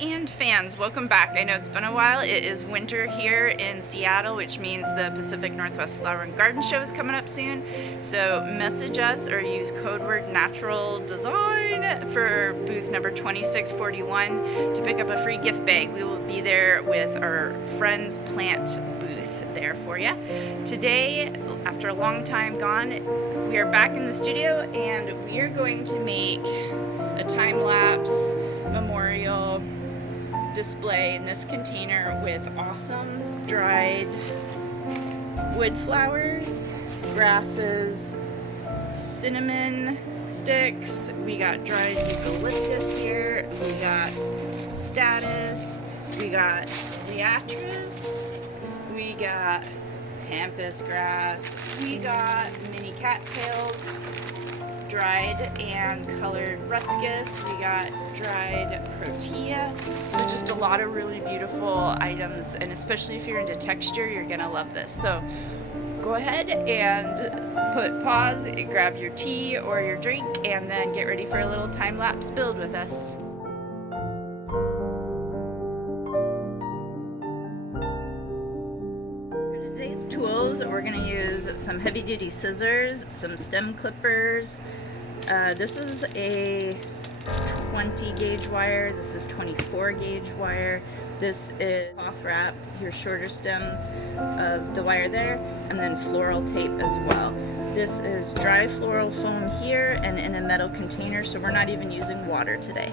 and fans, welcome back. I know it's been a while. It is winter here in Seattle, which means the Pacific Northwest Flower and Garden Show is coming up soon. So message us or use code word natural design for booth number 2641 to pick up a free gift bag. We will be there with our Friends Plant booth there for you. Today, after a long time gone, we are back in the studio and we are going to make a time-lapse memorial display in this container with awesome dried wood flowers, grasses, cinnamon sticks. We got dried eucalyptus here. We got statice. We got liatris. We got pampas grass. We got mini cattails, dried and colored ruscus. We got dried protea. So just a lot of really beautiful items, and especially if you're into texture, you're gonna love this. So go ahead and put pause, grab your tea or your drink, and then get ready for a little time-lapse build with us. For today's tools, we're gonna use some heavy-duty scissors, some stem clippers. This is a 20 gauge wire, this is 24 gauge wire, this is cloth wrapped, your shorter stems of the wire there, and then floral tape as well. This is dry floral foam here and in a metal container, so we're not even using water today.